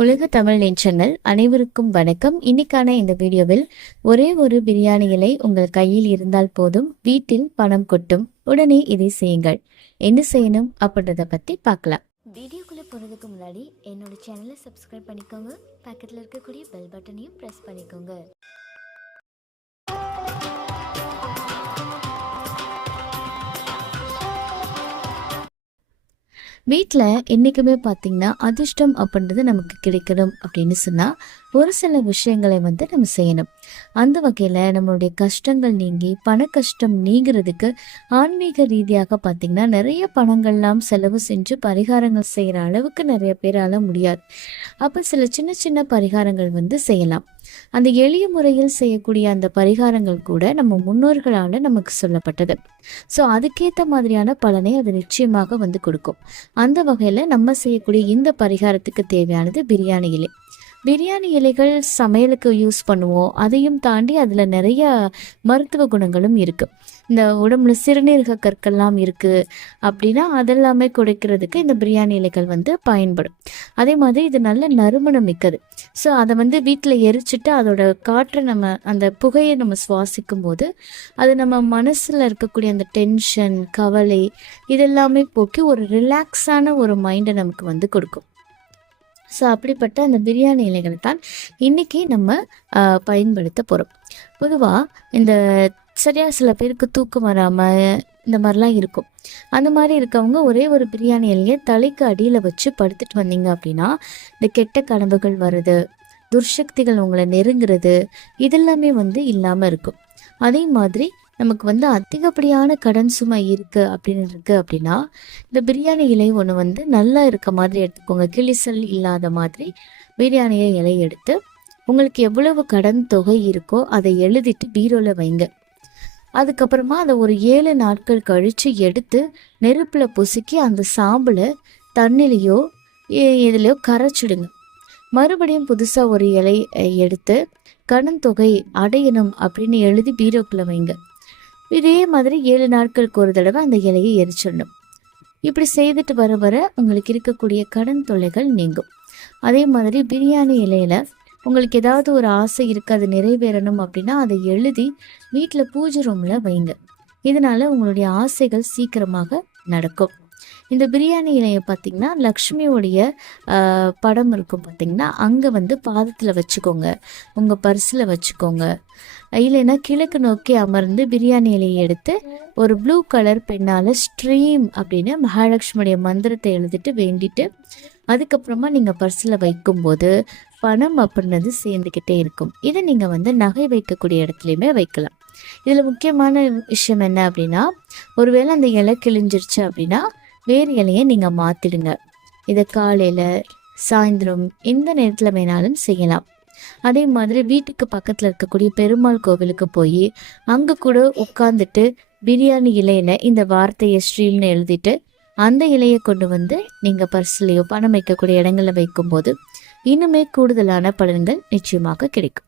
உலக தமிழ் நேற்றங்கள் அனைவருக்கும் வணக்கம். இன்னைக்கான இந்த வீடியோவில் ஒரே ஒரு பிரியாணி இலை உங்கள் கையில் இருந்தால் போதும் வீட்டில் பணம் கொட்டும். உடனே இதை செய்யுங்கள். என்ன செய்யணும் அப்படின்றத பத்தி பார்க்கலாம். வீடியோக்குள்ள போறதுக்கு முன்னாடி என்னோட சேனலை சப்ஸ்கிரைப் பண்ணிக்கோங்க. பக்கத்தில் இருக்கக்கூடிய பெல் பட்டனையும் ப்ரெஸ் பண்ணிக்கோங்க. வீட்டில் என்றைக்குமே பார்த்தீங்கன்னா அதிர்ஷ்டம் அப்படின்றது நமக்கு கிடைக்கணும் அப்படின்னு சொன்னால் ஒரு சில விஷயங்களை வந்து நம்ம செய்யணும். அந்த வகையில் நம்மளுடைய கஷ்டங்கள் நீங்கி பண கஷ்டம் நீங்கிறதுக்கு ஆன்மீக ரீதியாக பார்த்திங்கன்னா நிறைய பணங்கள்லாம் செலவு செஞ்சு பரிகாரங்கள் செய்கிற அளவுக்கு நிறைய பேரால் முடியாது. அப்போ சில சின்ன சின்ன பரிகாரங்கள் வந்து செய்யலாம். அந்த எளிய முறையில் செய்யக்கூடிய அந்த பரிகாரங்கள் கூட நம்ம முன்னோர்களால் நமக்கு சொல்லப்பட்டது. ஸோ அதுக்கேற்ற மாதிரியான பலனை அது நிச்சயமாக வந்து கொடுக்கும். அந்த வகையில் நம்ம செய்யக்கூடிய இந்த பரிகாரத்துக்கு தேவையானது பிரியாணி இலை. பிரியாணி இலைகள் சமையலுக்கு யூஸ் பண்ணுவோம். அதையும் தாண்டி அதில் நிறைய மருத்துவ குணங்களும் இருக்குது இந்த உடம்புல சிறுநீரக கற்கள்லாம் இருக்குது அப்படின்னா அதெல்லாமே குறைக்கிறதுக்கு இந்த பிரியாணி இலைகள் வந்து பயன்படும். அதே மாதிரி இது நல்ல நறுமணம் மிக்கது. ஸோ அதை வந்து வீட்டில் எரிச்சிட்டு அதோட காற்றை நம்ம அந்த புகையை நம்ம சுவாசிக்கும் போது அது நம்ம மனசில் இருக்கக்கூடிய அந்த டென்ஷன் கவலை இதெல்லாமே போக்கி ஒரு ரிலாக்ஸான ஒரு மைண்டை நமக்கு வந்து கொடுக்கும். ஸோ அப்படிப்பட்ட அந்த பிரியாணி இலைகளை தான் இன்றைக்கி நம்ம பயன்படுத்த போகிறோம் பொதுவாக இந்த சரியாக சில பேருக்கு தூக்கம் வராமல் இந்த மாதிரிலாம் இருக்கும். அந்த மாதிரி இருக்கவங்க ஒரே ஒரு பிரியாணி இலையை தலைக்கு அடியில் வச்சு படுத்துட்டு வந்தீங்க அப்படின்னா இந்த கெட்ட கனவுகள் வருது துர்சக்திகள் உங்களை நெருங்குறது இதெல்லாமே வந்து இல்லாமல் இருக்கும். அதே மாதிரி நமக்கு வந்து அதிகப்படியான கடன் சுமை இருக்குது அப்படின்னு இருக்குது அப்படின்னா இந்த பிரியாணி இலை ஒன்று வந்து நல்லா இருக்க மாதிரி எடுத்துக்கோங்க. கிளிசல் இல்லாத மாதிரி பிரியாணியை இலை எடுத்து உங்களுக்கு எவ்வளவு கடன் தொகை இருக்கோ அதை எழுதிட்டு பீரோவில் வைங்க. அதுக்கப்புறமா அதை ஒரு ஏழு நாட்கள் கழித்து எடுத்து நெருப்பில் பொசுக்கி அந்த சாம்பலை தண்ணிலையோ இதுலையோ கரைச்சிடுங்க. மறுபடியும் புதுசாக ஒரு இலை எடுத்து கடன் தொகை அடையணும் அப்படின்னு எழுதி பீரோக்குள்ளே வைங்க. இதே மாதிரி ஏழு நாட்களுக்கு ஒரு தடவை அந்த இலையை எரிச்சிடணும். இப்படி செய்துட்டு வர வர உங்களுக்கு இருக்கக்கூடிய கடன் தொல்லைகள் நீங்கும். அதே மாதிரி பிரியாணி இலையில உங்களுக்கு ஏதாவது ஒரு ஆசை இருக்குது அது நிறைவேறணும் அப்படின்னா அதை எழுதி வீட்டில் பூஜை ரூமில் வைங்க. இதனால உங்களுடைய ஆசைகள் சீக்கிரமாக நடக்கும். இந்த பிரியாணி இலையை பார்த்திங்கன்னா லக்ஷ்மியோடைய படம் இருக்கும் பார்த்திங்கன்னா அங்கே வந்து பாதத்தில் வச்சுக்கோங்க. உங்கள் பர்ஸில் வச்சுக்கோங்க. இல்லைன்னா கிழக்கு நோக்கி அமர்ந்து பிரியாணி இலையை எடுத்து ஒரு ப்ளூ கலர் பெண்ணால் ஸ்ட்ரீம் அப்படின்னு மகாலட்சுமியுடைய மந்திரத்தை எழுதிட்டு வேண்டிட்டு அதுக்கப்புறமா நீங்கள் பர்ஸில் வைக்கும்போது பணம் அப்படின்றது சேர்ந்துக்கிட்டே இருக்கும். இதை நீங்கள் வந்து நகை வைக்கக்கூடிய இடத்துலையுமே வைக்கலாம். இதில் முக்கியமான விஷயம் என்ன அப்படின்னா ஒருவேளை அந்த இலை கிழிஞ்சிருச்சு அப்படின்னா வேறு இலையை நீங்கள் மாற்றிடுங்க இதை காலையில் சாயந்தரம் எந்த நேரத்தில் வேணாலும் செய்யலாம். அதே மாதிரி வீட்டுக்கு பக்கத்தில் இருக்கக்கூடிய பெருமாள் கோவிலுக்கு போய் அங்கே கூட உட்காந்துட்டு பிரியாணி இலையில இந்த வார்த்தையை ஸ்ட்ரீம்னு எழுதிட்டு அந்த இலையை கொண்டு வந்து நீங்கள் பர்ஸ்லேயோ பணம் வைக்கக்கூடிய இடங்களில் வைக்கும்போது இன்னுமே கூடுதலான பலன்கள் நிச்சயமாக கிடைக்கும்.